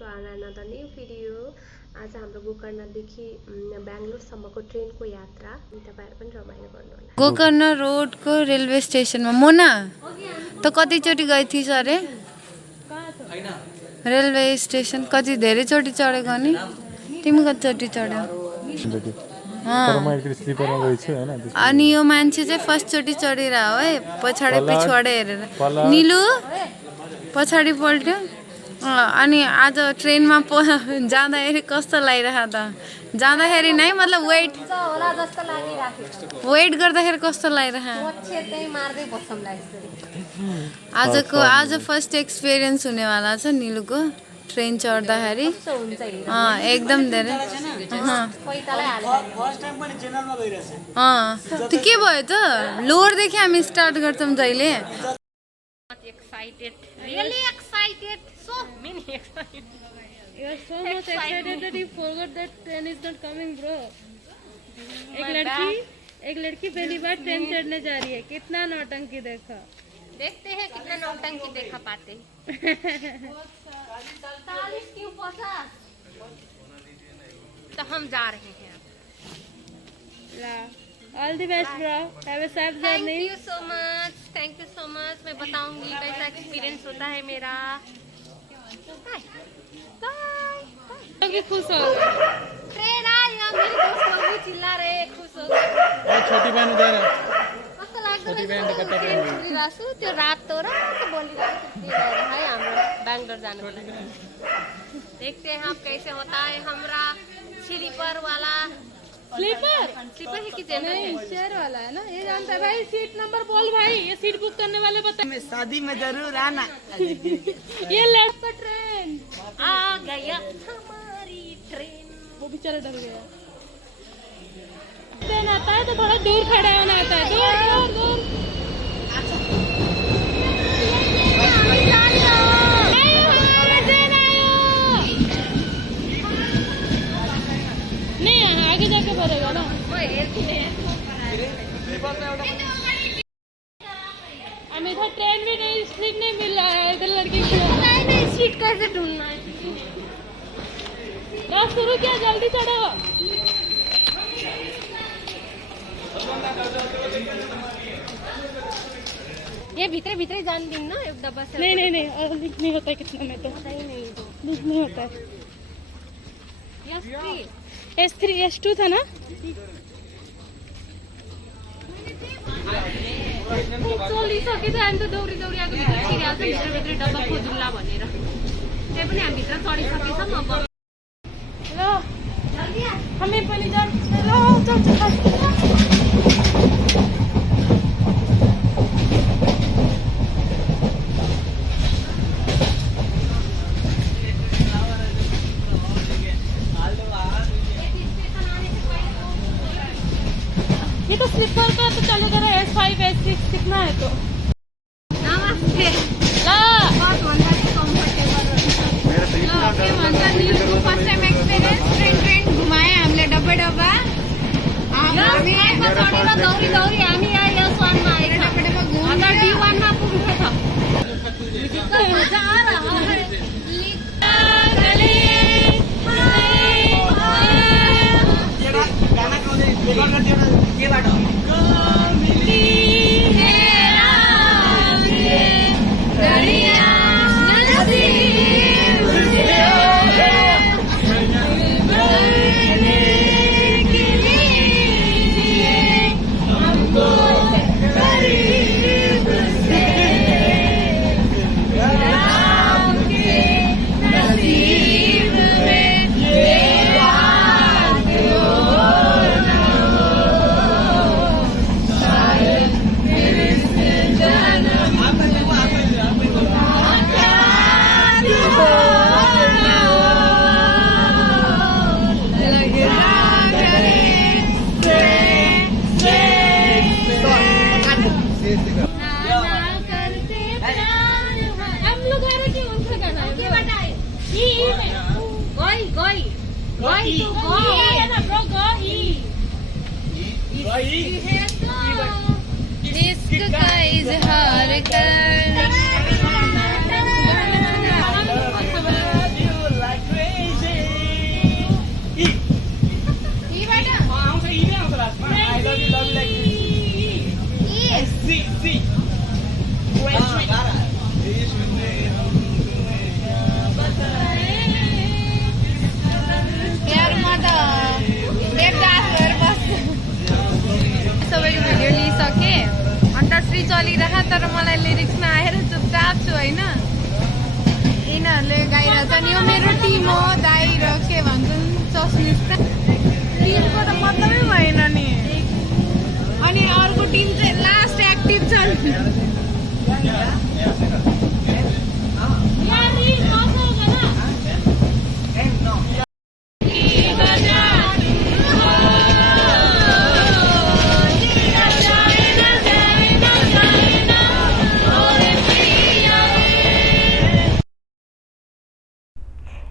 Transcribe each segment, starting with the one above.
to another new video. आज हाम्रो गोकर्णदेखि बेंगलोरसम्मको ट्रेनको यात्रा तपाईहरु पनि रमाइलो गर्नु होला। गोकर्ण रोडको रेलवे स्टेशनमा मोना त कतिचोटी गई थिइस अरे? रेलवे स्टेशन कति धेरै चोटी चढेको नि? तिमी कति चोटी चढ्यौ? अनि यो मान्छे चाहिँ फर्स्ट चोटी चढिरा हो है, पछाडी पिछवाडे हेरेर। निलु पछाडी पल्ट्यो। अनि आज ट्रेनमा जाँदाखेरि कस्तो लागिरहेको त? जाँदाखेरि नै मतलब वेट होला जस्तो लागिरहेको। वेट गर्दाखेरि कस्तो लागिरहेको? मच्छरले मार्दै बस्छम लागेको। आज फर्स्ट एक्सपिरियन्स हुनेवाला छ निलुको ट्रेन चढ्दाखेरि। एकदम धेरै। त्यो के भयो त? लोवरदेखि हामी स्टार्ट गर्छौँ जहिले। Really excited, so many excited. You are so much excited that you forgot that train is not coming, bro. एक लड़की पहली बार ट्रेन चढ़ने जा रही है। कितना नौटंकी देखा। देखते हैं कितना नौटंकी देखा पाते। 40 क्यों 50? तो हम जा रहे हैं। All the best, bro. Have a safe journey. Thank you so much. Thank you so much. मैं बताऊंगी कैसा एक्सपीरियंस होता है मेरा। Bye bye. अभी खुश हो गए। ट्रेन आई, मेरे दोस्त लोग भी चिल्ला रहे, खुश हो गए। छोटी बहन उधर है। कस्तो लाग्दो रहेछ ट्रेन कुदिरहेछु, त्यो रातो बोलिरहेको है हाम्रो बैंगलोर जानु। देखते हैं अब कैसे होता है हमारा स्लीपर वाला। स्लीपर है कि जनरल? शेयर वाला है ना? ये जानता है भाई। सीट नंबर बोल भाई, ये सीट बुक करने वाले बता। मैं शादी में जरूर आना। ये लेफ्ट का ट्रेन आ गया हमारी ट्रेन। वो बेचारा डर गया। ट्रेन आता है तो थोड़ा दूर खड़ा होना आता है। दूर दूर दूर। नहीं आगे जाके भरेगा ना। हमें इधर ट्रेन भी नहीं, सीट नहीं मिल रहा है। इधर लड़की को नहीं सीट कैसे ढूंढना है? शुरू किया, जल्दी चढ़ो। ये भीतर भीतर जान दी ना एक डब्बा से। नहीं नहीं नहीं, और लीक नहीं होता है कितना में तो। नहीं लीक नहीं होता है। S3 S2 था ना? चलिसक्यो त हामी त दौडी दौडी आएको भित्र छिरिहाल्छ, भित्र डब्बा खोजौँला भनेर। त्यही पनि हामी भित्र चढिसकेछौँ। अब ल हामी पनि जाउँ। ल चल चल। ये तो स्लीपर का तो चलेगा ना। S5 S6 कितना है तो? नमस्ते। ला बहुत भन्दा नि कम्फर्टेबल रहेछ। के भन्छ निलुको फर्स्ट टाइम एक्सपिरियन्स। ट्रेन घुमाए हामीले डब्बा डब्बा। हामी चढेर दौडी दौडी हामी यहाँ S1 मा आएर डब्बा डब्बा घुमेर D1 मा पुग्नु छ। मजा आ रहा है। के बाटो? इश्क का इजहार कर चलिरह तर मलाई लिरिक्समा आएर चुपचाप छु होइन यिनीहरूले गाइरहेछन् यो मेरो टिम हो दाइ र के भन्छन् चस्मिस्टा टिमको त मतलबै भएन नि अनि अर्को टिम चाहिँ लास्ट एक्टिभ छ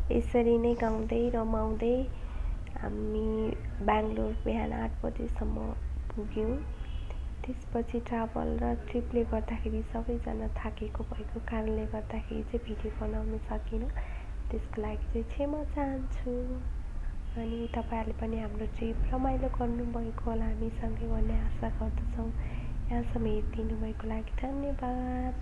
यसरी नै गाउँदै रमाउँदै हामी बेङ्गलोर बिहान 8 बजेसम्म पुग्यौँ। त्यसपछि ट्राभल र ट्रिपले गर्दाखेरि सबैजना थाकेको भएको कारणले गर्दाखेरि चाहिँ भिडियो बनाउन सकिनँ। त्यसको लागि चाहिँ क्षमा चाहन्छु। अनि तपाईँहरूले पनि हाम्रो ट्रिप रमाइलो गर्नुभएको होला हामीसँगै भन्ने आशा गर्दछौँ। यहाँसम्म हेरिदिनु भएको लागि धन्यवाद।